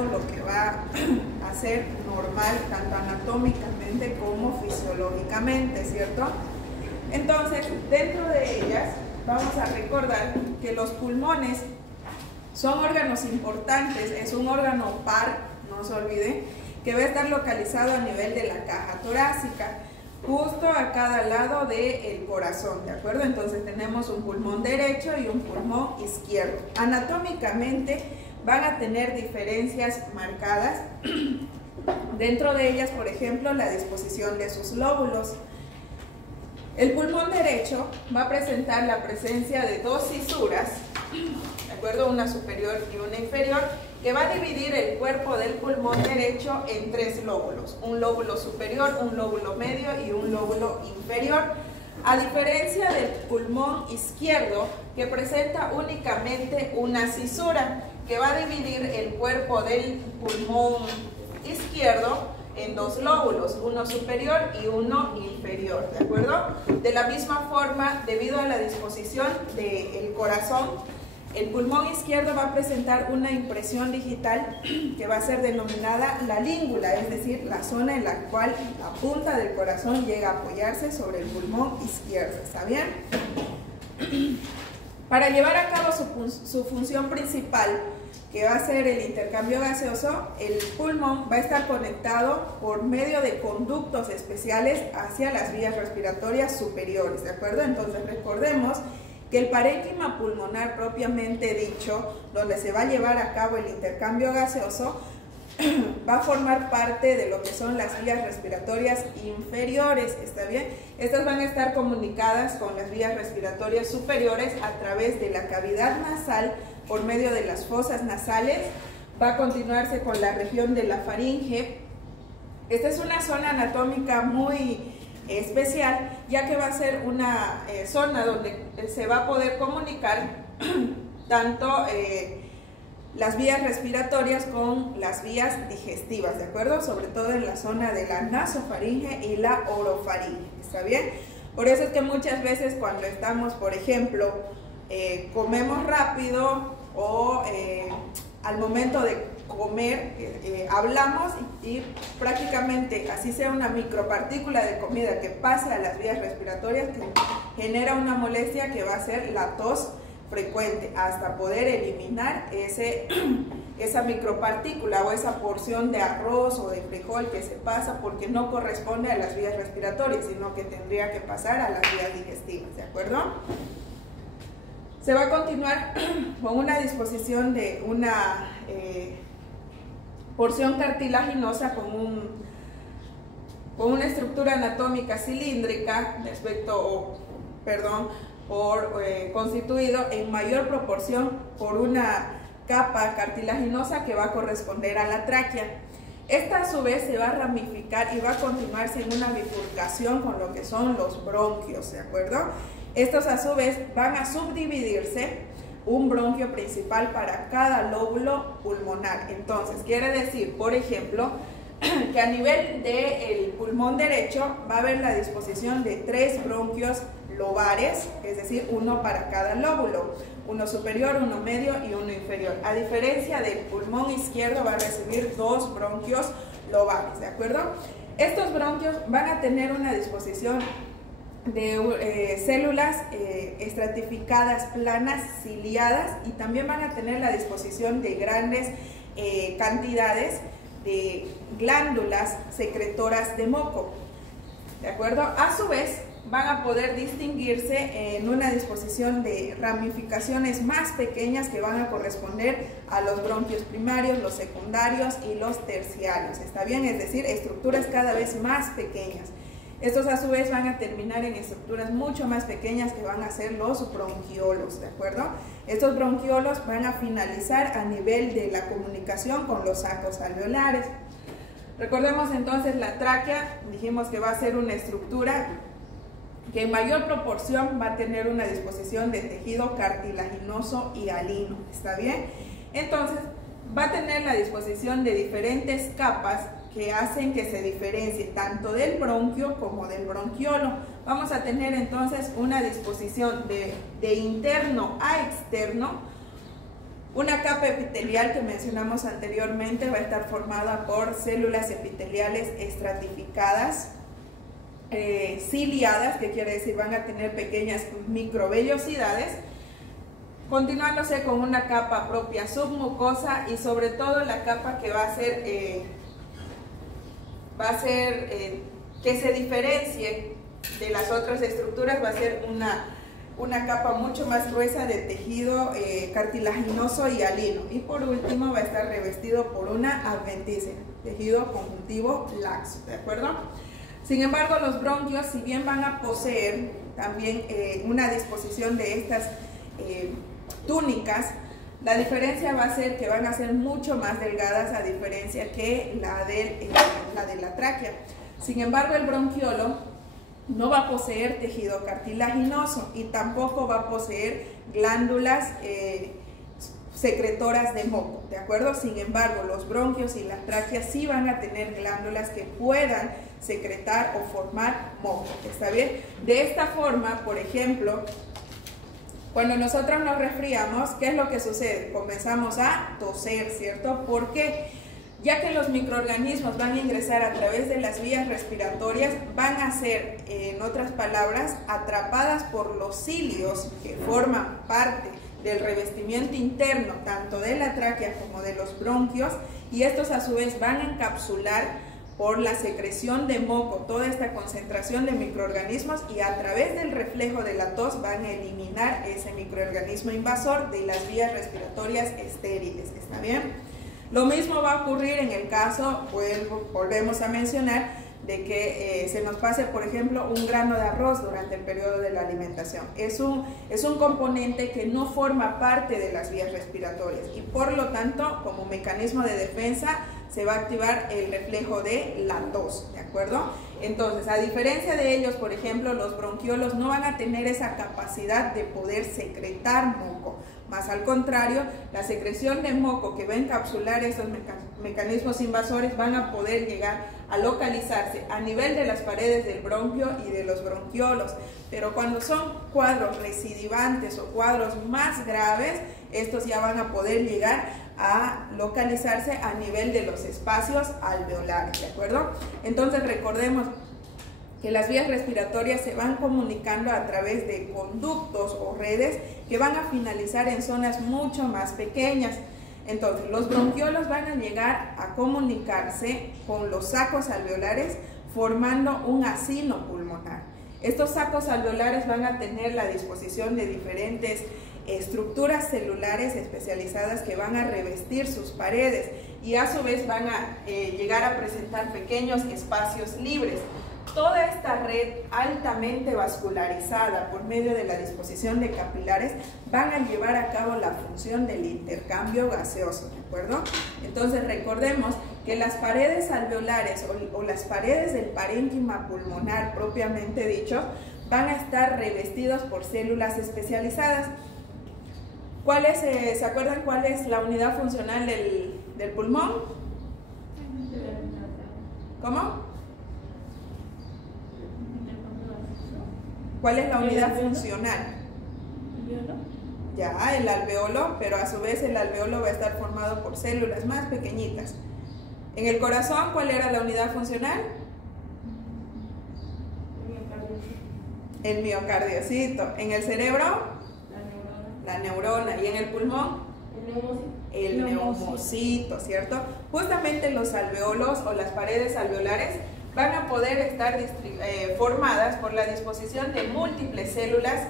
lo que va a ser normal tanto anatómicamente como fisiológicamente, ¿cierto? Entonces, dentro de ellas vamos a recordar que los pulmones son órganos importantes, es un órgano par, no se olvide, que va a estar localizado a nivel de la caja torácica, justo a cada lado del corazón, ¿de acuerdo? Entonces tenemos un pulmón derecho y un pulmón izquierdo. Anatómicamente van a tener diferencias marcadas, dentro de ellas, por ejemplo, la disposición de sus lóbulos. El pulmón derecho va a presentar la presencia de dos fisuras, ¿de acuerdo? Una superior y una inferior, que va a dividir el cuerpo del pulmón derecho en tres lóbulos, un lóbulo superior, un lóbulo medio y un lóbulo inferior, a diferencia del pulmón izquierdo, que presenta únicamente una cisura, que va a dividir el cuerpo del pulmón izquierdo en dos lóbulos, uno superior y uno inferior, ¿de acuerdo? De la misma forma, debido a la disposición del corazón, el pulmón izquierdo va a presentar una impresión digital que va a ser denominada la língula, es decir, la zona en la cual la punta del corazón llega a apoyarse sobre el pulmón izquierdo, ¿está bien? Para llevar a cabo su función principal, que va a ser el intercambio gaseoso, el pulmón va a estar conectado por medio de conductos especiales hacia las vías respiratorias superiores, ¿de acuerdo? Entonces recordemos que el parénquima pulmonar propiamente dicho, donde se va a llevar a cabo el intercambio gaseoso, va a formar parte de lo que son las vías respiratorias inferiores, ¿está bien? Estas van a estar comunicadas con las vías respiratorias superiores a través de la cavidad nasal por medio de las fosas nasales. Va a continuarse con la región de la faringe. Esta es una zona anatómica muy especial, ya que va a ser una zona donde se va a poder comunicar tanto las vías respiratorias con las vías digestivas, ¿de acuerdo? Sobre todo en la zona de la nasofaringe y la orofaringe, ¿está bien? Por eso es que muchas veces cuando estamos, por ejemplo, comemos rápido o al momento de comer hablamos y prácticamente, así sea una micropartícula de comida que pase a las vías respiratorias, que genera una molestia que va a ser la tos frecuente, hasta poder eliminar esa micropartícula o esa porción de arroz o de frijol que se pasa, porque no corresponde a las vías respiratorias, sino que tendría que pasar a las vías digestivas, ¿de acuerdo? Se va a continuar con una disposición de una porción cartilaginosa con una estructura anatómica cilíndrica de aspecto, constituido en mayor proporción por una capa cartilaginosa que va a corresponder a la tráquea. Esta a su vez se va a ramificar y va a continuarse en una bifurcación con lo que son los bronquios, ¿de acuerdo? Estos a su vez van a subdividirse, un bronquio principal para cada lóbulo pulmonar. Entonces, quiere decir, por ejemplo, que a nivel del pulmón derecho va a haber la disposición de 3 bronquios lobares, es decir, uno para cada lóbulo, uno superior, uno medio y uno inferior. A diferencia del pulmón izquierdo, va a recibir 2 bronquios lobares, ¿de acuerdo? Estos bronquios van a tener una disposición de células estratificadas, planas, ciliadas, y también van a tener la disposición de grandes cantidades de glándulas secretoras de moco, ¿de acuerdo? A su vez van a poder distinguirse en una disposición de ramificaciones más pequeñas que van a corresponder a los bronquios primarios, los secundarios y los terciarios, ¿está bien? Es decir, estructuras cada vez más pequeñas. Estos a su vez van a terminar en estructuras mucho más pequeñas que van a ser los bronquiolos, ¿de acuerdo? Estos bronquiolos van a finalizar a nivel de la comunicación con los sacos alveolares. Recordemos entonces la tráquea, dijimos que va a ser una estructura que en mayor proporción va a tener una disposición de tejido cartilaginoso y hialino, ¿está bien? Entonces va a tener la disposición de diferentes capas que hacen que se diferencie tanto del bronquio como del bronquiolo. Vamos a tener entonces una disposición de interno a externo, Una capa epitelial que mencionamos anteriormente va a estar formada por células epiteliales estratificadas, ciliadas, que quiere decir van a tener pequeñas microvellosidades, continuándose con una capa propia submucosa y sobre todo la capa que va a ser que se diferencie de las otras estructuras, va a ser una capa mucho más gruesa de tejido cartilaginoso y hialino, y por último va a estar revestido por una adventicia, tejido conjuntivo laxo, ¿de acuerdo? Sin embargo, los bronquios, si bien van a poseer también una disposición de estas túnicas, la diferencia va a ser que van a ser mucho más delgadas a diferencia que la de la tráquea. Sin embargo, el bronquiolo no va a poseer tejido cartilaginoso y tampoco va a poseer glándulas secretoras de moco, ¿de acuerdo? Sin embargo, los bronquios y las tráqueas sí van a tener glándulas que puedan secretar o formar moco, ¿está bien? De esta forma, por ejemplo, cuando nosotros nos resfriamos, ¿qué es lo que sucede? Comenzamos a toser, ¿cierto? ¿Por qué? Ya que los microorganismos van a ingresar a través de las vías respiratorias, van a ser, en otras palabras, atrapadas por los cilios que forman parte del revestimiento interno, tanto de la tráquea como de los bronquios, y estos a su vez van a encapsular por la secreción de moco toda esta concentración de microorganismos, y a través del reflejo de la tos van a eliminar ese microorganismo invasor de las vías respiratorias estériles, ¿está bien? Lo mismo va a ocurrir en el caso, volvemos a mencionar, de que se nos pase, por ejemplo, un grano de arroz durante el periodo de la alimentación. Es un componente que no forma parte de las vías respiratorias y por lo tanto, como mecanismo de defensa, se va a activar el reflejo de la tos, ¿de acuerdo? Entonces, a diferencia de ellos, por ejemplo, los bronquiolos no van a tener esa capacidad de poder secretar moco. Más al contrario, la secreción de moco que va a encapsular esos mecanismos invasores van a poder llegar a localizarse a nivel de las paredes del bronquio y de los bronquiolos. Pero cuando son cuadros recidivantes o cuadros más graves, estos ya van a poder llegar a localizarse a nivel de los espacios alveolares, ¿de acuerdo? Entonces recordemos que las vías respiratorias se van comunicando a través de conductos o redes que van a finalizar en zonas mucho más pequeñas. Entonces, los bronquiolos van a llegar a comunicarse con los sacos alveolares formando un acino pulmonar. Estos sacos alveolares van a tener la disposición de diferentes estructuras celulares especializadas que van a revestir sus paredes y a su vez van a llegar a presentar pequeños espacios libres. Toda esta red altamente vascularizada por medio de la disposición de capilares van a llevar a cabo la función del intercambio gaseoso, ¿de acuerdo? Entonces recordemos que las paredes alveolares o las paredes del parénquima pulmonar propiamente dicho van a estar revestidos por células especializadas. ¿Se acuerdan cuál es la unidad funcional del pulmón? ¿Cómo? ¿Cuál es la unidad funcional? Ya, el alveolo, pero a su vez el alveolo va a estar formado por células más pequeñitas. En el corazón, ¿cuál era la unidad funcional? El miocardiocito. En el cerebro, la neurona. Y en el pulmón, el neumocito, ¿cierto? Justamente los alveolos o las paredes alveolares van a poder estar formadas por la disposición de múltiples células,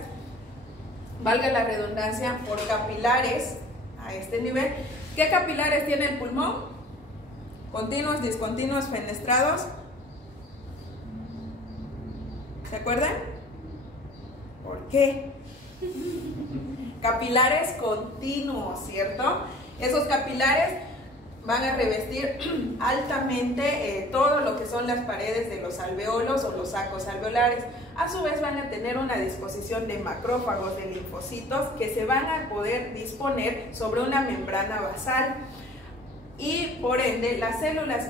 valga la redundancia, por capilares a este nivel. ¿Qué capilares tiene el pulmón? Continuos, discontinuos, fenestrados. ¿Se acuerdan? ¿Por qué? Capilares continuos, ¿cierto? Esos capilares van a revestir altamente todo lo que son las paredes de los alveolos o los sacos alveolares. A su vez van a tener una disposición de macrófagos, de linfocitos, que se van a poder disponer sobre una membrana basal. Y por ende, las células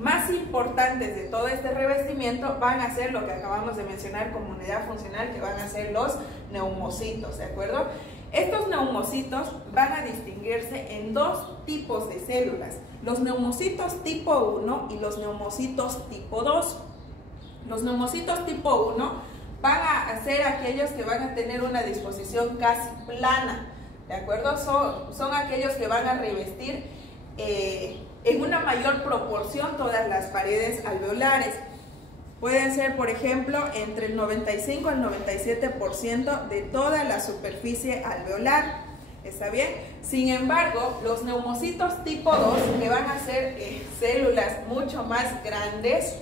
más importantes de todo este revestimiento van a ser lo que acabamos de mencionar como unidad funcional, que van a ser los neumocitos, ¿de acuerdo? Estos neumocitos van a distinguirse en dos tipos de células, los neumocitos tipo 1 y los neumocitos tipo 2. Los neumocitos tipo 1 van a ser aquellos que van a tener una disposición casi plana, ¿de acuerdo? Son aquellos que van a revestir en una mayor proporción todas las paredes alveolares. Pueden ser, por ejemplo, entre el 95 al 97% de toda la superficie alveolar. ¿Está bien? Sin embargo, los neumocitos tipo 2, que van a ser células mucho más grandes,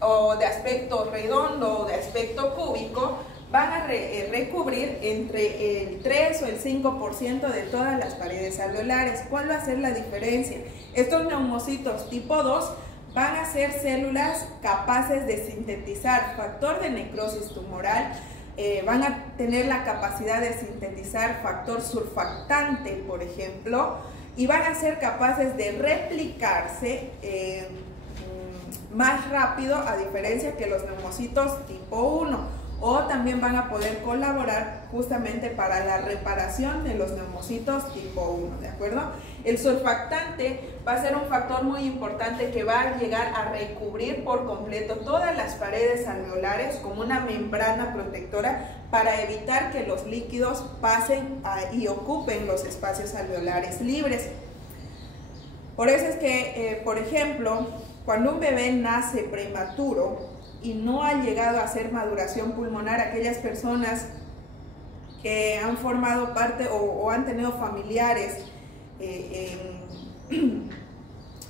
o de aspecto redondo o de aspecto cúbico, van a recubrir entre el 3 o el 5% de todas las paredes alveolares. ¿Cuál va a ser la diferencia? Estos neumocitos tipo 2 van a ser células capaces de sintetizar factor de necrosis tumoral, van a tener la capacidad de sintetizar factor surfactante, por ejemplo, y van a ser capaces de replicarse más rápido, a diferencia que los neumocitos tipo 1. O también van a poder colaborar justamente para la reparación de los neumocitos tipo 1, ¿de acuerdo? El surfactante va a ser un factor muy importante que va a llegar a recubrir por completo todas las paredes alveolares como una membrana protectora para evitar que los líquidos pasen y ocupen los espacios alveolares libres. Por eso es que, por ejemplo, cuando un bebé nace prematuro y no ha llegado a hacer maduración pulmonar, aquellas personas que han formado parte o han tenido familiares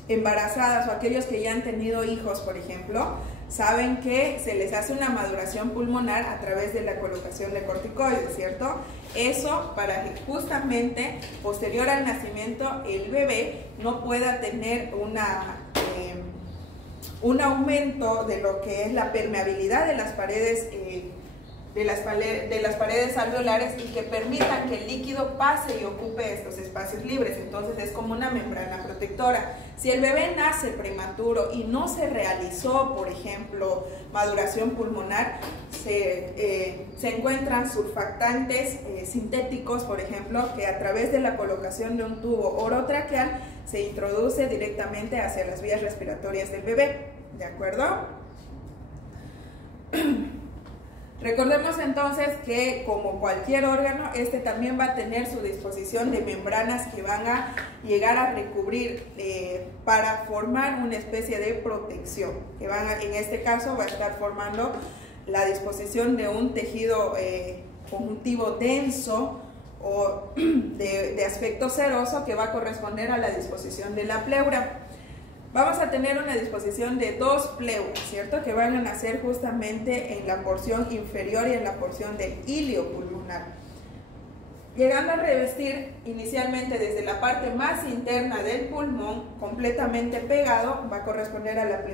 embarazadas o aquellos que ya han tenido hijos, por ejemplo, saben que se les hace una maduración pulmonar a través de la colocación de corticoides, ¿cierto? Eso para que justamente posterior al nacimiento el bebé no pueda tener un aumento de lo que es la permeabilidad de las paredes alveolares y que permitan que el líquido pase y ocupe estos espacios libres. Entonces es como una membrana protectora. Si el bebé nace prematuro y no se realizó, por ejemplo, maduración pulmonar, se encuentran surfactantes sintéticos, por ejemplo, que a través de la colocación de un tubo orotraqueal se introduce directamente hacia las vías respiratorias del bebé, ¿de acuerdo? Recordemos entonces que como cualquier órgano, este también va a tener su disposición de membranas que van a llegar a recubrir para formar una especie de protección, que en este caso va a estar formando la disposición de un tejido conjuntivo denso o de aspecto seroso que va a corresponder a la disposición de la pleura. Vamos a tener una disposición de dos pleuras, ¿cierto? Que van a nacer justamente en la porción inferior y en la porción del ilio pulmonar. Llegando a revestir inicialmente desde la parte más interna del pulmón, completamente pegado, va a corresponder a la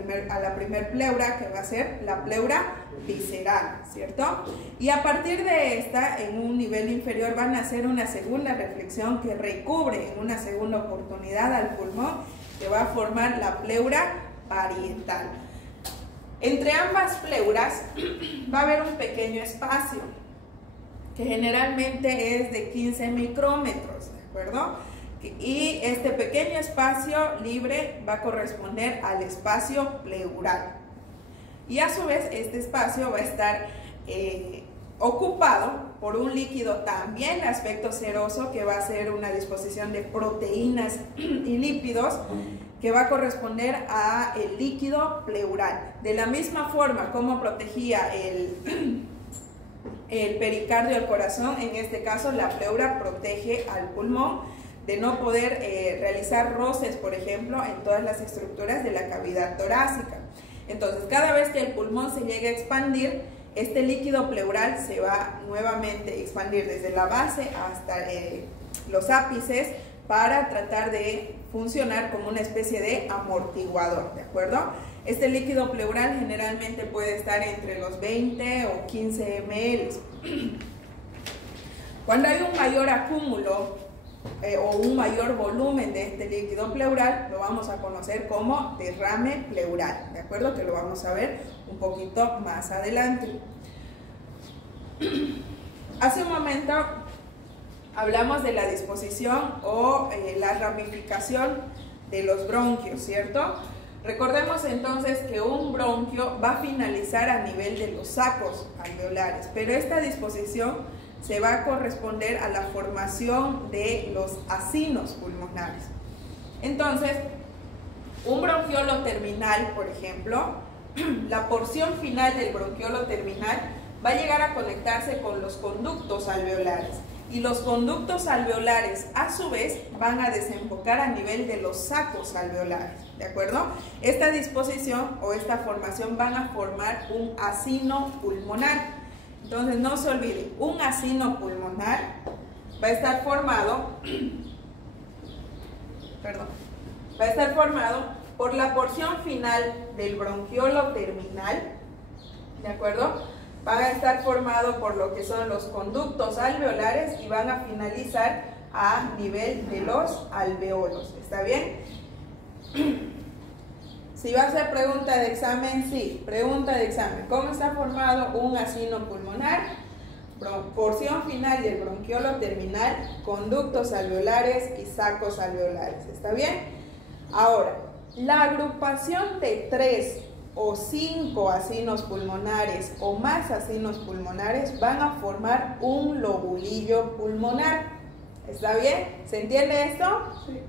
primer pleura, que va a ser la pleura visceral, ¿cierto? Y a partir de esta, en un nivel inferior, van a hacer una segunda reflexión que recubre en una segunda oportunidad al pulmón, que va a formar la pleura parietal. Entre ambas pleuras va a haber un pequeño espacio, que generalmente es de 15 micrómetros, ¿de acuerdo? Y este pequeño espacio libre va a corresponder al espacio pleural. Y a su vez este espacio va a estar ocupado por un líquido también de aspecto seroso, que va a ser una disposición de proteínas y lípidos, que va a corresponder a el líquido pleural. De la misma forma como protegía el pericardio al corazón, en este caso la pleura protege al pulmón de no poder realizar roces, por ejemplo, en todas las estructuras de la cavidad torácica. Entonces, cada vez que el pulmón se llegue a expandir, este líquido pleural se va nuevamente a expandir desde la base hasta los ápices para tratar de funcionar como una especie de amortiguador, ¿de acuerdo? Este líquido pleural generalmente puede estar entre los 20 o 15 ml. Cuando hay un mayor acúmulo o un mayor volumen de este líquido pleural, lo vamos a conocer como derrame pleural, ¿de acuerdo? Que lo vamos a ver un poquito más adelante. Hace un momento hablamos de la disposición o la ramificación de los bronquios, ¿cierto? Recordemos entonces que un bronquio va a finalizar a nivel de los sacos alveolares, pero esta disposición se va a corresponder a la formación de los acinos pulmonares. Entonces, un bronquiolo terminal, por ejemplo, la porción final del bronquiolo terminal va a llegar a conectarse con los conductos alveolares. Y los conductos alveolares, a su vez, van a desembocar a nivel de los sacos alveolares, ¿de acuerdo? Esta disposición o esta formación van a formar un acino pulmonar. Entonces, no se olviden, un acino pulmonar va a estar formado, por la porción final del bronquiolo terminal, ¿de acuerdo? Van a estar formados por lo que son los conductos alveolares y van a finalizar a nivel de los alveolos. ¿Está bien? Si va a ser pregunta de examen, sí, pregunta de examen. ¿Cómo está formado un acino pulmonar? Porción final del bronquiolo terminal, conductos alveolares y sacos alveolares. ¿Está bien? Ahora, la agrupación de 3 o 5 acinos pulmonares o más acinos pulmonares van a formar un lobulillo pulmonar. ¿Está bien? ¿Se entiende esto? Sí.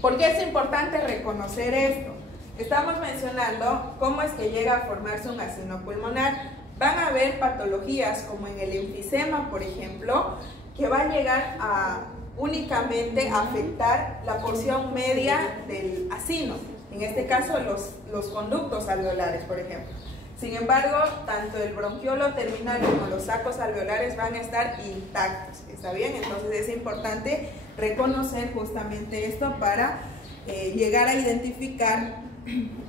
¿Por qué es importante reconocer esto? Estamos mencionando cómo es que llega a formarse un acino pulmonar. Van a haber patologías como en el enfisema, por ejemplo, que va a llegar a únicamente afectar la porción media del acino. En este caso, los conductos alveolares, por ejemplo. Sin embargo, tanto el bronquiolo terminal como los sacos alveolares van a estar intactos. ¿Está bien? Entonces es importante reconocer justamente esto para llegar a identificar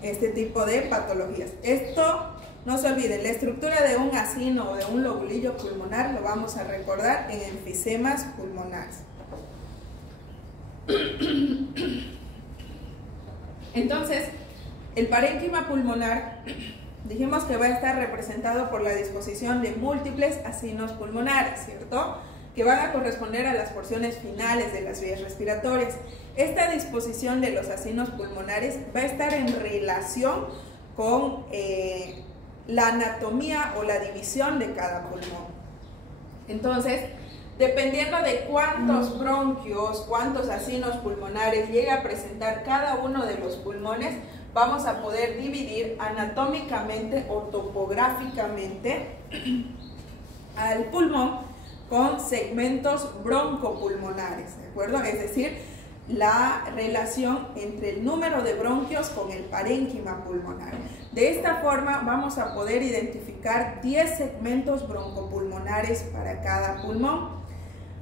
este tipo de patologías. Esto, no se olviden, la estructura de un acino o de un lobulillo pulmonar lo vamos a recordar en enfisemas pulmonares. Entonces, el parénquima pulmonar, dijimos que va a estar representado por la disposición de múltiples acinos pulmonares, ¿cierto? Que van a corresponder a las porciones finales de las vías respiratorias. Esta disposición de los acinos pulmonares va a estar en relación con la anatomía o la división de cada pulmón. Entonces, dependiendo de cuántos bronquios, cuántos acinos pulmonares llega a presentar cada uno de los pulmones, vamos a poder dividir anatómicamente o topográficamente al pulmón con segmentos broncopulmonares, ¿de acuerdo? Es decir, la relación entre el número de bronquios con el parénquima pulmonar. De esta forma vamos a poder identificar 10 segmentos broncopulmonares para cada pulmón.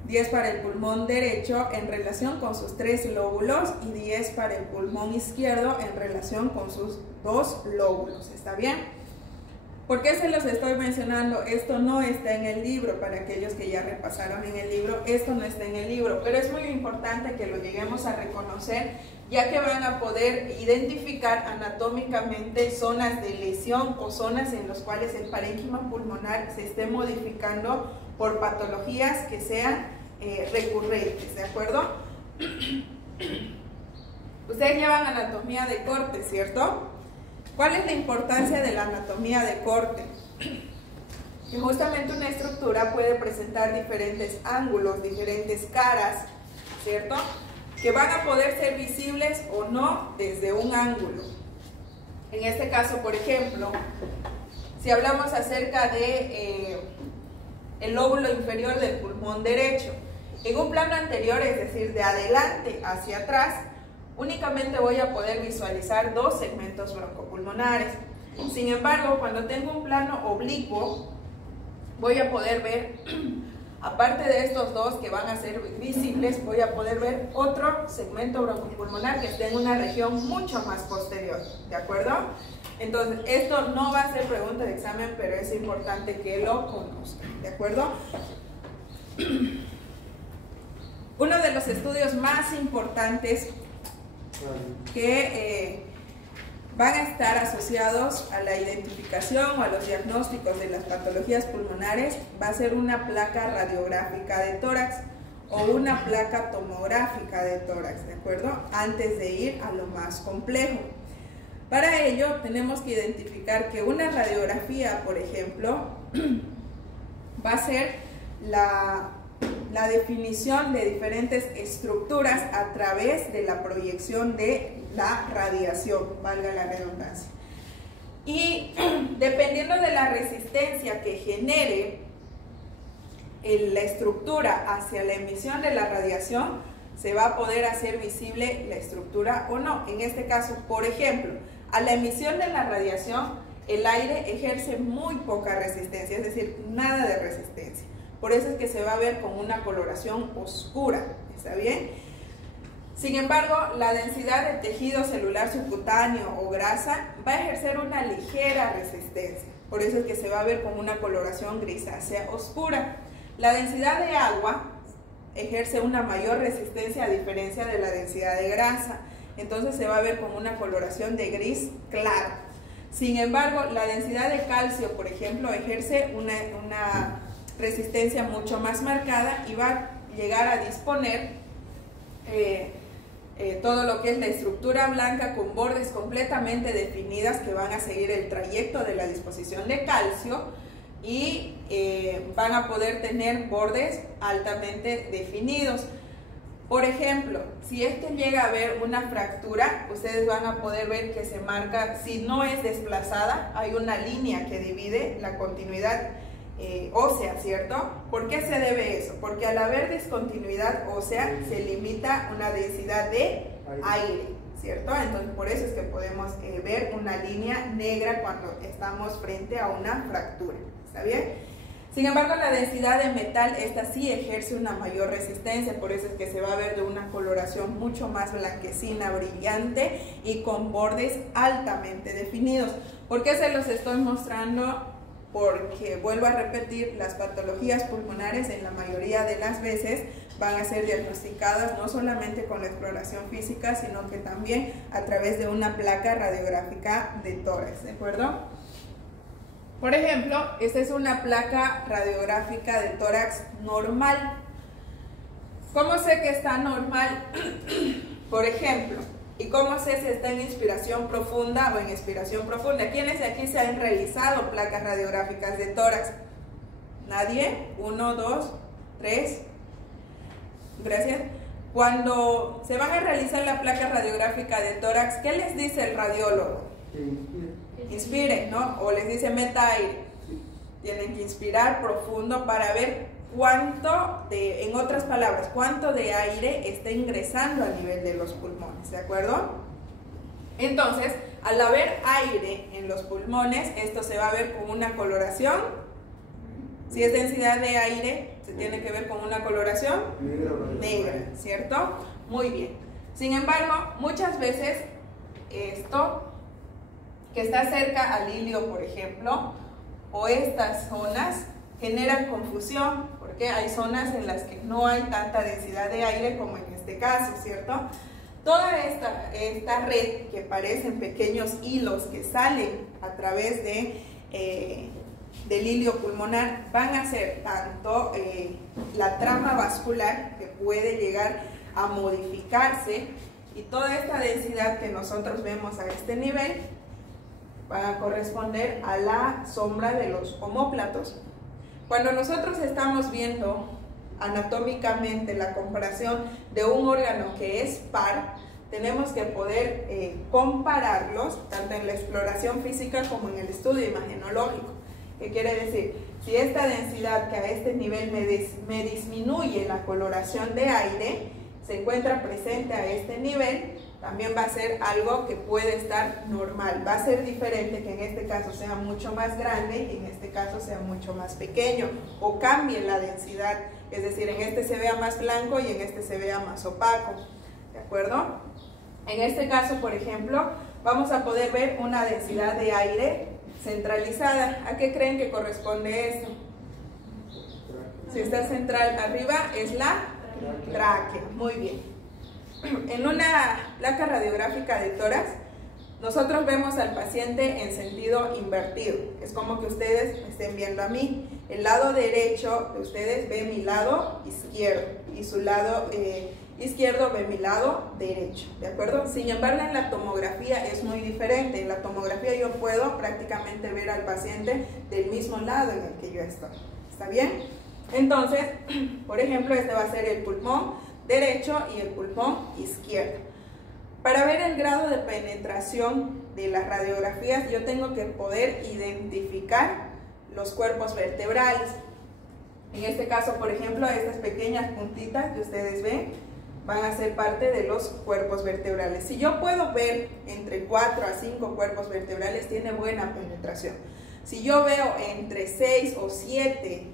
10 para el pulmón derecho en relación con sus 3 lóbulos y 10 para el pulmón izquierdo en relación con sus 2 lóbulos. ¿Está bien? ¿Por qué se los estoy mencionando? Esto no está en el libro, para aquellos que ya repasaron en el libro, esto no está en el libro, pero es muy importante que lo lleguemos a reconocer, ya que van a poder identificar anatómicamente zonas de lesión o zonas en las cuales el parénquima pulmonar se esté modificando por patologías que sean recurrentes, ¿de acuerdo? Ustedes llevan anatomía de corte, ¿cierto? ¿Cuál es la importancia de la anatomía de corte? Que justamente una estructura puede presentar diferentes ángulos, diferentes caras, ¿cierto? Que van a poder ser visibles o no desde un ángulo. En este caso, por ejemplo, si hablamos acerca de el lóbulo inferior del pulmón derecho, en un plano anterior, es decir, de adelante hacia atrás, únicamente voy a poder visualizar 2 segmentos broncopulmonares. Sin embargo, cuando tengo un plano oblicuo, voy a poder ver, aparte de estos 2 que van a ser visibles, voy a poder ver otro segmento broncopulmonar que esté en una región mucho más posterior, ¿de acuerdo? Entonces, esto no va a ser pregunta de examen, pero es importante que lo conozcan, ¿de acuerdo? Uno de los estudios más importantes que van a estar asociados a la identificación o a los diagnósticos de las patologías pulmonares. Va a ser una placa radiográfica de tórax o una placa tomográfica de tórax, ¿de acuerdo? Antes de ir a lo más complejo. Para ello tenemos que identificar que una radiografía, por ejemplo, va a ser la definición de diferentes estructuras a través de la proyección de la radiación, valga la redundancia. Y dependiendo de la resistencia que genere la estructura hacia la emisión de la radiación, se va a poder hacer visible la estructura o no. En este caso, por ejemplo, a la emisión de la radiación, el aire ejerce muy poca resistencia, es decir, nada de resistencia. Por eso es que se va a ver con una coloración oscura, ¿está bien? Sin embargo, la densidad de tejido celular subcutáneo o grasa va a ejercer una ligera resistencia. Por eso es que se va a ver con una coloración grisácea oscura. La densidad de agua ejerce una mayor resistencia a diferencia de la densidad de grasa. Entonces se va a ver con una coloración de gris claro. Sin embargo, la densidad de calcio, por ejemplo, ejerce una resistencia mucho más marcada y va a llegar a disponer todo lo que es la estructura blanca con bordes completamente definidas que van a seguir el trayecto de la disposición de calcio y van a poder tener bordes altamente definidos. Por ejemplo, si llega a haber una fractura, ustedes van a poder ver que se marca, si no es desplazada, hay una línea que divide la continuidad ósea, ¿cierto? ¿Por qué se debe eso? Porque al haber discontinuidad ósea se limita una densidad de aire, ¿cierto? Entonces por eso es que podemos ver una línea negra cuando estamos frente a una fractura, ¿está bien? Sin embargo, la densidad de metal, esta sí ejerce una mayor resistencia, por eso es que se va a ver de una coloración mucho más blanquecina, brillante y con bordes altamente definidos. ¿Por qué se los estoy mostrando? Porque, vuelvo a repetir, las patologías pulmonares en la mayoría de las veces van a ser diagnosticadas no solamente con la exploración física, sino que también a través de una placa radiográfica de tórax, ¿de acuerdo? Por ejemplo, esta es una placa radiográfica de tórax normal. ¿Cómo sé que está normal? Por ejemplo, ¿y cómo sé si está en inspiración profunda o en expiración profunda? ¿Quiénes de aquí se han realizado placas radiográficas de tórax? ¿Nadie? 1, 2, 3. Gracias. Cuando se van a realizar la placa radiográfica de tórax, ¿qué les dice el radiólogo? Inspiren, ¿no? O les dice meta aire. Tienen que inspirar profundo para ver en otras palabras, cuánto de aire está ingresando a nivel de los pulmones, ¿de acuerdo? Entonces, al haber aire en los pulmones, esto se va a ver con una coloración. Si es densidad de aire, se tiene que ver con una coloración negra, ¿cierto? Muy bien. Sin embargo, muchas veces esto que está cerca al ilio, por ejemplo, o estas zonas generan confusión, porque hay zonas en las que no hay tanta densidad de aire como en este caso, ¿cierto? Toda esta red que parecen pequeños hilos que salen a través del ilio pulmonar van a ser tanto la trama vascular, que puede llegar a modificarse, y toda esta densidad que nosotros vemos a este nivel va a corresponder a la sombra de los omóplatos. Cuando nosotros estamos viendo anatómicamente la comparación de un órgano que es par, tenemos que poder compararlos tanto en la exploración física como en el estudio imagenológico. ¿Qué quiere decir? Si esta densidad que a este nivel me disminuye la coloración de aire, se encuentra presente a este nivel, también va a ser algo que puede estar normal. Va a ser diferente que en este caso sea mucho más grande y en este caso sea mucho más pequeño, o cambie la densidad, es decir, en este se vea más blanco y en este se vea más opaco, ¿de acuerdo? En este caso, por ejemplo, vamos a poder ver una densidad de aire centralizada. ¿A qué creen que corresponde esto? Si está central arriba es la tráquea. Muy bien. En una placa radiográfica de tórax nosotros vemos al paciente en sentido invertido. Es como que ustedes me estén viendo a mí. El lado derecho de ustedes ve mi lado izquierdo y su lado izquierdo ve mi lado derecho, ¿de acuerdo? Sin embargo, en la tomografía es muy diferente. En la tomografía yo puedo prácticamente ver al paciente del mismo lado en el que yo estoy. ¿Está bien? Entonces, por ejemplo, este va a ser el pulmón derecho y el pulmón izquierdo. Para ver el grado de penetración de las radiografías, yo tengo que poder identificar los cuerpos vertebrales. En este caso, por ejemplo, estas pequeñas puntitas que ustedes ven van a ser parte de los cuerpos vertebrales. Si yo puedo ver entre 4 a 5 cuerpos vertebrales, tiene buena penetración. Si yo veo entre 6 o 7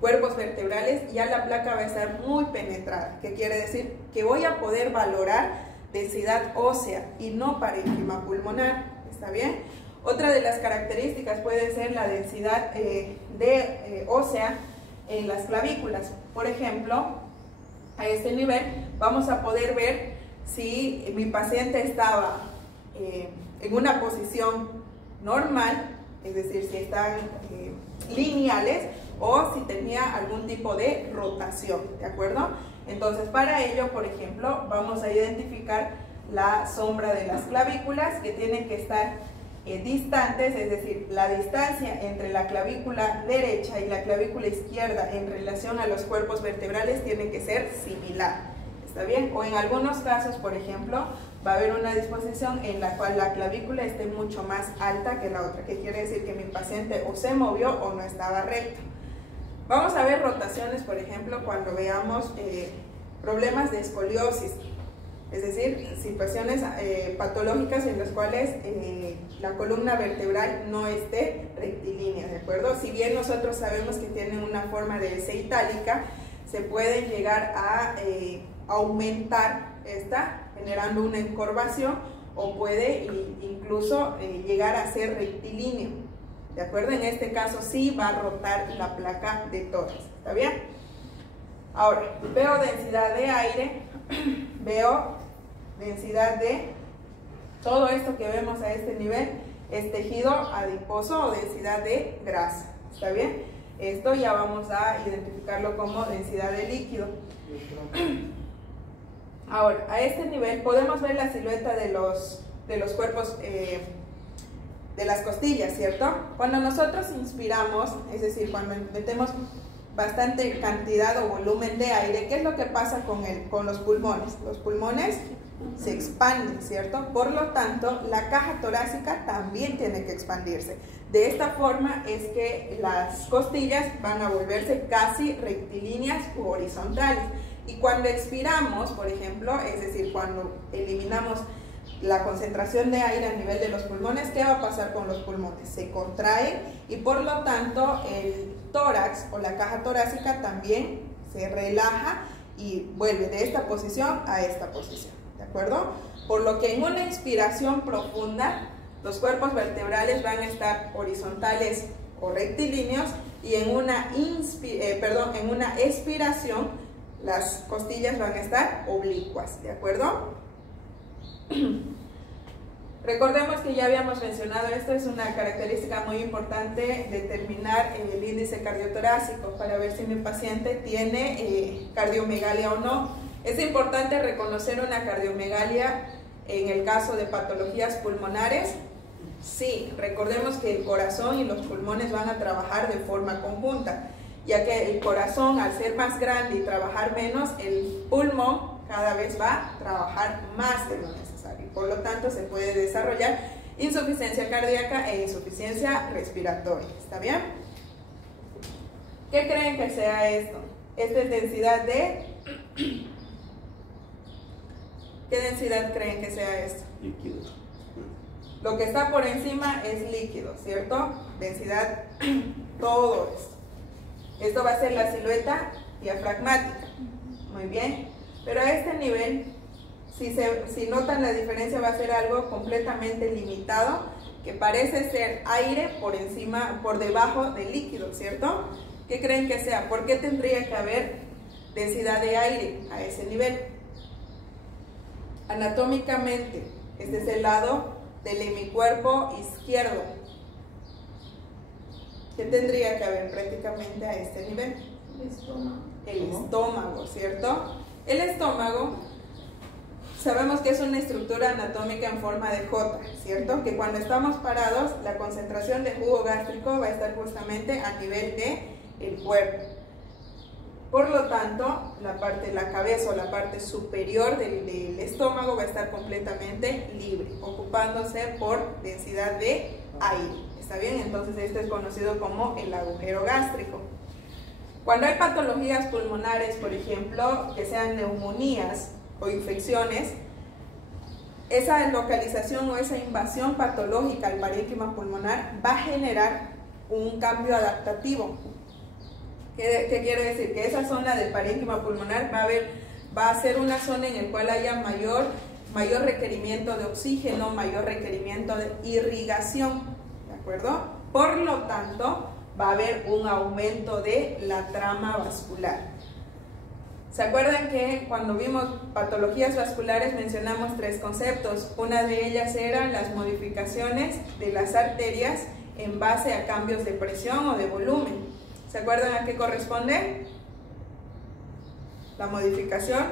cuerpos vertebrales, ya la placa va a estar muy penetrada. ¿Qué quiere decir? Que voy a poder valorar densidad ósea y no parénquima pulmonar. ¿Está bien? Otra de las características puede ser la densidad ósea en las clavículas. Por ejemplo, a este nivel vamos a poder ver si mi paciente estaba en una posición normal, es decir, si están lineales o si tenía algún tipo de rotación, ¿de acuerdo? Entonces, para ello, por ejemplo, vamos a identificar la sombra de las clavículas, que tienen que estar distantes, es decir, la distancia entre la clavícula derecha y la clavícula izquierda en relación a los cuerpos vertebrales tiene que ser similar. ¿Está bien? O en algunos casos, por ejemplo, va a haber una disposición en la cual la clavícula esté mucho más alta que la otra, que quiere decir que mi paciente o se movió o no estaba recto. Vamos a ver rotaciones, por ejemplo, cuando veamos problemas de escoliosis, es decir, situaciones patológicas en las cuales la columna vertebral no esté rectilínea, ¿de acuerdo? Si bien nosotros sabemos que tienen una forma de S itálica, se puede llegar a aumentar esta, generando una encorvación, o puede incluso llegar a ser rectilíneo, ¿de acuerdo? En este caso sí va a rotar la placa de tórax, ¿está bien? Ahora, veo densidad de aire, veo densidad de todo esto que vemos a este nivel, es tejido adiposo o densidad de grasa, ¿está bien? Esto ya vamos a identificarlo como densidad de líquido. Ahora, a este nivel podemos ver la silueta de los cuerpos de las costillas, ¿cierto? Cuando nosotros inspiramos, es decir, cuando metemos bastante cantidad o volumen de aire, ¿qué es lo que pasa con los pulmones? Los pulmones se expanden, ¿cierto? Por lo tanto, la caja torácica también tiene que expandirse. De esta forma es que las costillas van a volverse casi rectilíneas u horizontales. Y cuando expiramos, por ejemplo, es decir, cuando eliminamos la concentración de aire a nivel de los pulmones, ¿qué va a pasar con los pulmones? Se contraen y por lo tanto el tórax o la caja torácica también se relaja y vuelve de esta posición a esta posición, ¿de acuerdo? Por lo que en una inspiración profunda los cuerpos vertebrales van a estar horizontales o rectilíneos, y en una expiración las costillas van a estar oblicuas, ¿de acuerdo? Recordemos que ya habíamos mencionado, esto es una característica muy importante, determinar el índice cardiotorácico para ver si mi paciente tiene cardiomegalia o no. Es importante reconocer una cardiomegalia en el caso de patologías pulmonares. Sí, recordemos que el corazón y los pulmones van a trabajar de forma conjunta, ya que el corazón, al ser más grande y trabajar menos, el pulmón cada vez va a trabajar más de lo necesario. Por lo tanto, se puede desarrollar insuficiencia cardíaca e insuficiencia respiratoria. ¿Está bien? ¿Qué creen que sea esto? Esta es densidad de... ¿Qué densidad creen que sea esto? Líquido. Lo que está por encima es líquido, ¿cierto? Densidad, todo esto. Esto va a ser la silueta diafragmática. Muy bien. Pero a este nivel, si notan la diferencia, va a ser algo completamente limitado, que parece ser aire por encima, por debajo del líquido, ¿cierto? ¿Qué creen que sea? ¿Por qué tendría que haber densidad de aire a ese nivel? Anatómicamente, Este es el lado del hemicuerpo izquierdo. ¿Qué tendría que haber prácticamente a este nivel? El estómago, ¿cierto? El estómago, sabemos que es una estructura anatómica en forma de J, ¿cierto? Que cuando estamos parados, la concentración de jugo gástrico va a estar justamente a nivel del cuerpo. Por lo tanto, la parte de la cabeza o la parte superior del estómago va a estar completamente libre, ocupándose por densidad de aire. ¿Está bien? Entonces esto es conocido como el agujero gástrico. Cuando hay patologías pulmonares, por ejemplo, que sean neumonías o infecciones, esa localización o esa invasión patológica al parénquima pulmonar va a generar un cambio adaptativo. ¿Qué quiere decir? Que esa zona del parénquima pulmonar va a ser una zona en la cual haya mayor requerimiento de oxígeno, mayor requerimiento de irrigación, ¿de acuerdo? Por lo tanto, va a haber un aumento de la trama vascular. ¿Se acuerdan que cuando vimos patologías vasculares mencionamos tres conceptos? Una de ellas eran las modificaciones de las arterias en base a cambios de presión o de volumen. ¿Se acuerdan a qué corresponde? La modificación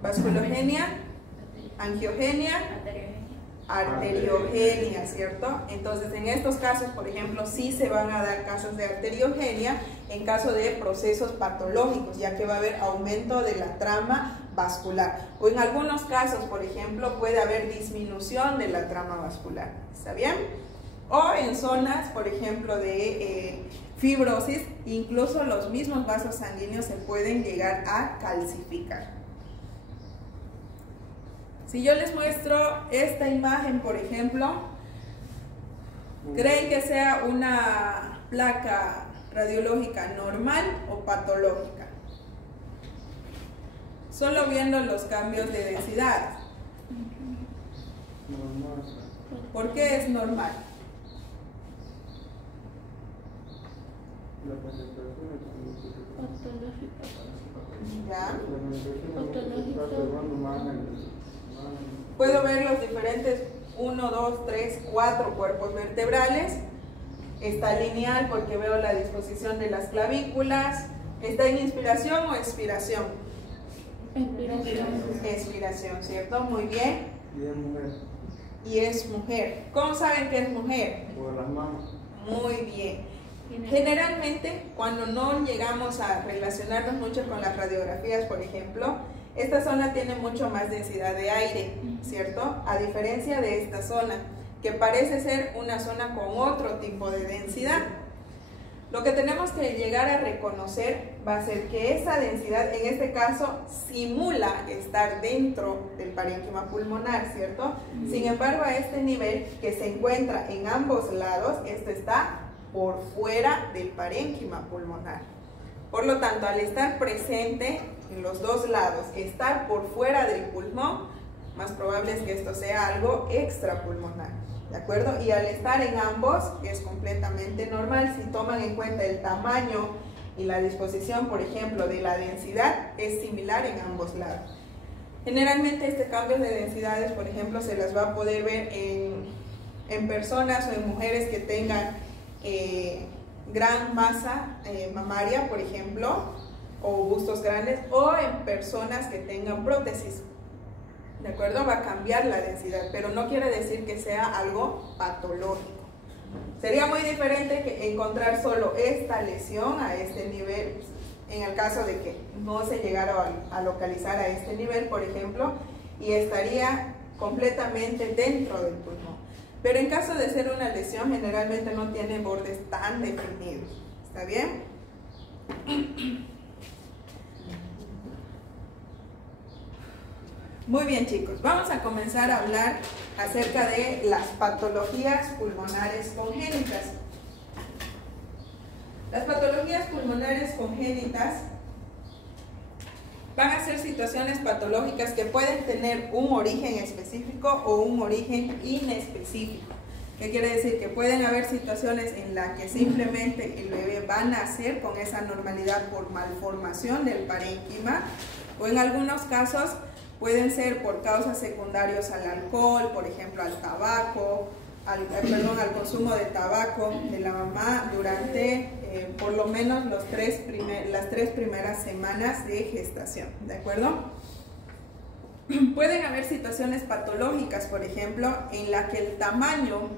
vasculogenia, angiogenia, arteriogenia, ¿cierto? Entonces, en estos casos, por ejemplo, sí se van a dar casos de arteriogenia en caso de procesos patológicos, ya que va a haber aumento de la trama vascular. O en algunos casos, por ejemplo, puede haber disminución de la trama vascular. ¿Está bien? O en zonas, por ejemplo, de fibrosis, incluso los mismos vasos sanguíneos se pueden llegar a calcificar. Si yo les muestro esta imagen, por ejemplo, ¿creen que sea una placa radiológica normal o patológica? Solo viendo los cambios de densidad. ¿Por qué es normal? ¿Ya? Puedo ver los diferentes 1, 2, 3, 4 cuerpos vertebrales. Está lineal porque veo la disposición de las clavículas. ¿Está en inspiración o expiración? Expiración. Expiración, ¿cierto? Muy bien. Y es mujer. Y es mujer. ¿Cómo saben que es mujer? Por las manos. Muy bien. Generalmente, cuando no llegamos a relacionarnos mucho con las radiografías, por ejemplo, esta zona tiene mucho más densidad de aire, ¿cierto? A diferencia de esta zona, que parece ser una zona con otro tipo de densidad. Lo que tenemos que llegar a reconocer va a ser que esa densidad, en este caso, simula estar dentro del parénquima pulmonar, ¿cierto? Sin embargo, a este nivel que se encuentra en ambos lados, esto está por fuera del parénquima pulmonar. Por lo tanto, al estar presente en los dos lados, estar por fuera del pulmón, más probable es que esto sea algo extrapulmonar, ¿de acuerdo? Y al estar en ambos es completamente normal. Si toman en cuenta el tamaño y la disposición, por ejemplo, de la densidad, es similar en ambos lados. Generalmente este cambio de densidades, por ejemplo, se las va a poder ver en personas o en mujeres que tengan gran masa mamaria, por ejemplo, o bustos grandes, o en personas que tengan prótesis, ¿de acuerdo? Va a cambiar la densidad, pero no quiere decir que sea algo patológico. Sería muy diferente que encontrar solo esta lesión a este nivel, en el caso de que no se llegara a localizar a este nivel, por ejemplo, y estaría completamente dentro del pulmón. Pero en caso de ser una lesión, generalmente no tiene bordes tan definidos. ¿Está bien? Muy bien, chicos. Vamos a comenzar a hablar acerca de las patologías pulmonares congénitas. Las patologías pulmonares congénitas van a ser situaciones patológicas que pueden tener un origen específico o un origen inespecífico. ¿Qué quiere decir? Que pueden haber situaciones en las que simplemente el bebé va a nacer con esa normalidad por malformación del parénquima, o en algunos casos Pueden ser por causas secundarias al alcohol, por ejemplo al tabaco, al consumo de tabaco de la mamá durante por lo menos las tres primeras semanas de gestación, ¿de acuerdo? Pueden haber situaciones patológicas, por ejemplo, en la que el tamaño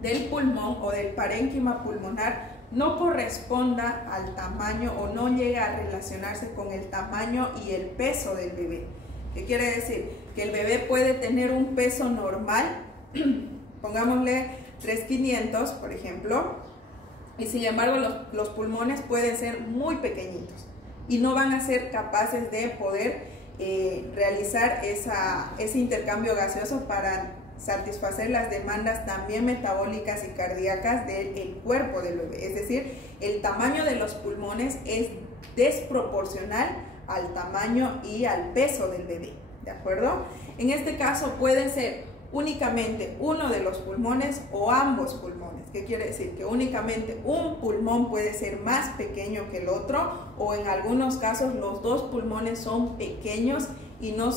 del pulmón o del parénquima pulmonar no corresponda al tamaño o no llega a relacionarse con el tamaño y el peso del bebé. ¿Qué quiere decir? Que el bebé puede tener un peso normal, pongámosle 3,500 por ejemplo, y sin embargo los pulmones pueden ser muy pequeñitos y no van a ser capaces de poder realizar ese intercambio gaseoso para satisfacer las demandas también metabólicas y cardíacas del cuerpo del bebé. Es decir, el tamaño de los pulmones es desproporcional al tamaño y al peso del bebé, ¿de acuerdo? En este caso pueden ser únicamente uno de los pulmones o ambos pulmones. ¿Qué quiere decir? Que únicamente un pulmón puede ser más pequeño que el otro, o en algunos casos los dos pulmones son pequeños y no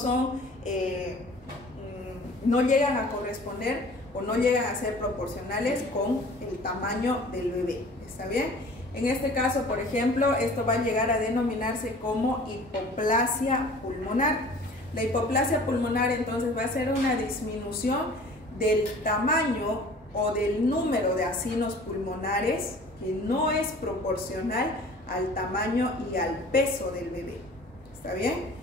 llegan a corresponder o no llegan a ser proporcionales con el tamaño del bebé. ¿Está bien? En este caso, por ejemplo, esto va a llegar a denominarse como hipoplasia pulmonar. La hipoplasia pulmonar entonces va a ser una disminución del tamaño o del número de asinos pulmonares que no es proporcional al tamaño y al peso del bebé. ¿Está bien?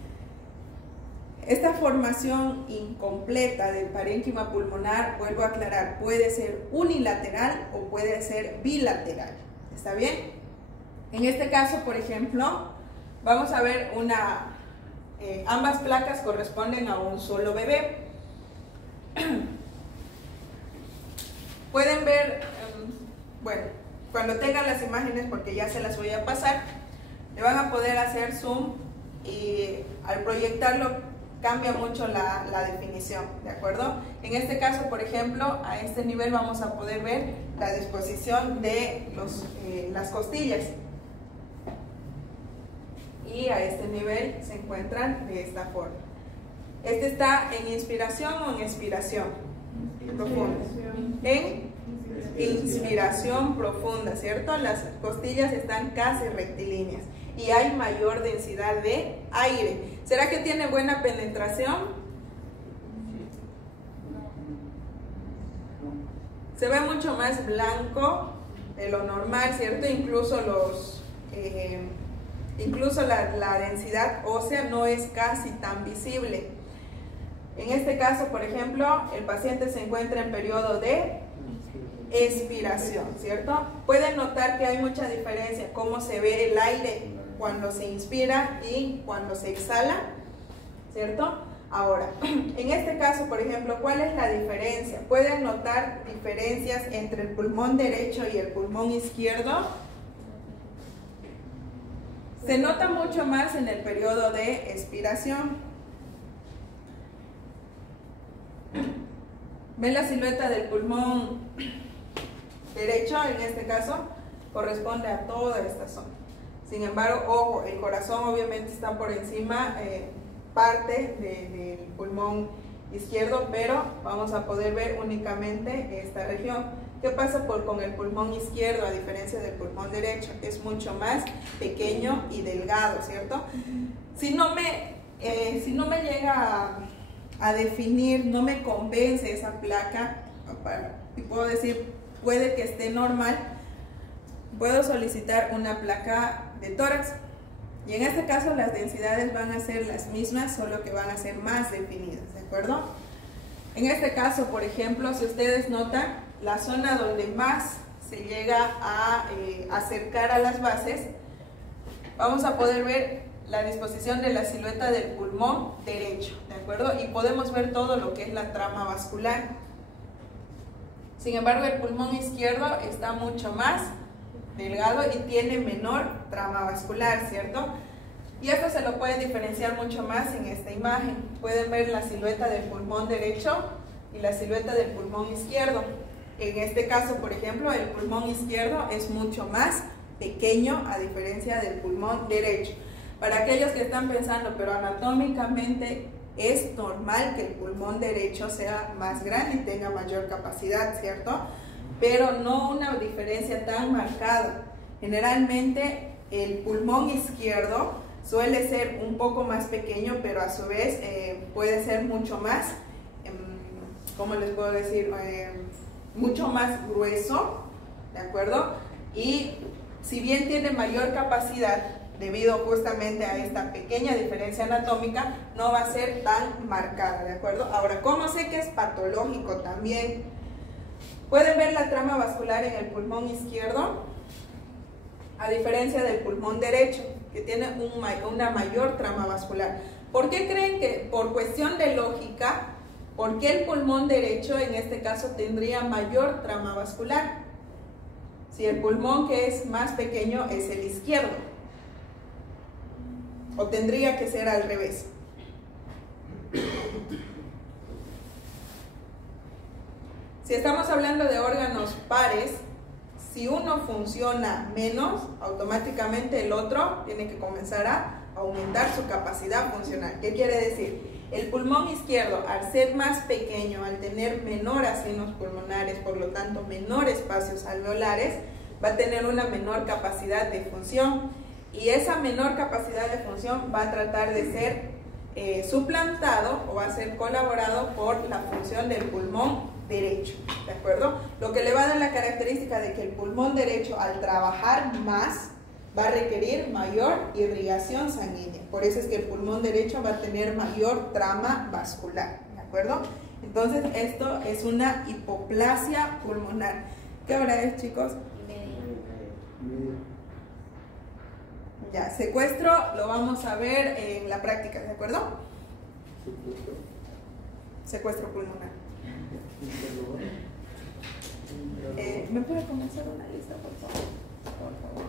Esta formación incompleta del parénquima pulmonar, vuelvo a aclarar, puede ser unilateral o puede ser bilateral. ¿Está bien? En este caso, por ejemplo, vamos a ver ambas placas corresponden a un solo bebé. Pueden ver, bueno, cuando tengan las imágenes, porque ya se las voy a pasar, le van a poder hacer zoom y al proyectarlo cambia mucho la definición, ¿de acuerdo? En este caso, por ejemplo, a este nivel vamos a poder ver la disposición de las costillas. Y a este nivel se encuentran de esta forma. Este está en inspiración o en expiración profunda. En inspiración profunda, ¿cierto? Las costillas están casi rectilíneas y hay mayor densidad de aire. ¿Será que tiene buena penetración? Se ve mucho más blanco de lo normal, ¿cierto? Incluso la densidad ósea no es casi tan visible. En este caso, por ejemplo, el paciente se encuentra en periodo de expiración, ¿cierto? Pueden notar que hay mucha diferencia cómo se ve el aire cuando se inspira y cuando se exhala, ¿cierto? Ahora, en este caso, por ejemplo, ¿cuál es la diferencia? ¿Pueden notar diferencias entre el pulmón derecho y el pulmón izquierdo? Se nota mucho más en el periodo de expiración. ¿Ven la silueta del pulmón derecho? En este caso, corresponde a toda esta zona. Sin embargo, ojo, el corazón obviamente está por encima, parte del pulmón izquierdo, pero vamos a poder ver únicamente esta región. ¿Qué pasa con el pulmón izquierdo a diferencia del pulmón derecho? Es mucho más pequeño y delgado, ¿cierto? Si no me llega a definir, no me convence esa placa, y puedo decir, puede que esté normal, puedo solicitar una placa de tórax. Y en este caso las densidades van a ser las mismas, solo que van a ser más definidas, ¿de acuerdo? En este caso, por ejemplo, si ustedes notan, la zona donde más se llega a acercar a las bases, vamos a poder ver la disposición de la silueta del pulmón derecho, ¿de acuerdo? Y podemos ver todo lo que es la trama vascular. Sin embargo, el pulmón izquierdo está mucho más delgado y tiene menor trama vascular, ¿cierto? Y esto se lo pueden diferenciar mucho más en esta imagen. Pueden ver la silueta del pulmón derecho y la silueta del pulmón izquierdo. En este caso, por ejemplo, el pulmón izquierdo es mucho más pequeño a diferencia del pulmón derecho. Para aquellos que están pensando, pero anatómicamente, es normal que el pulmón derecho sea más grande y tenga mayor capacidad, ¿cierto? Pero no una diferencia tan marcada. Generalmente el pulmón izquierdo suele ser un poco más pequeño, pero a su vez puede ser mucho más, ¿cómo les puedo decir? Mucho más grueso, ¿de acuerdo? Y si bien tiene mayor capacidad, debido justamente a esta pequeña diferencia anatómica, no va a ser tan marcada, ¿de acuerdo? Ahora, ¿cómo sé que es patológico también? Pueden ver la trama vascular en el pulmón izquierdo, a diferencia del pulmón derecho, que tiene una mayor trama vascular. ¿Por qué creen que, por cuestión de lógica, por qué el pulmón derecho en este caso tendría mayor trama vascular? Si el pulmón que es más pequeño es el izquierdo. ¿O tendría que ser al revés? Si estamos hablando de órganos pares, si uno funciona menos, automáticamente el otro tiene que comenzar a aumentar su capacidad funcional. ¿Qué quiere decir? El pulmón izquierdo, al ser más pequeño, al tener menor asinos pulmonares, por lo tanto menor espacios alveolares, va a tener una menor capacidad de función. Y esa menor capacidad de función va a tratar de ser suplantado o va a ser colaborado por la función del pulmón derecho, ¿de acuerdo? Lo que le va a dar la característica de que el pulmón derecho, al trabajar más, va a requerir mayor irrigación sanguínea. Por eso es que el pulmón derecho va a tener mayor trama vascular, ¿de acuerdo? Entonces esto es una hipoplasia pulmonar. ¿Qué hora es, chicos? Ya, secuestro lo vamos a ver en la práctica, ¿de acuerdo? Secuestro pulmonar. ¿Me puede comenzar una lista, por favor? Por favor.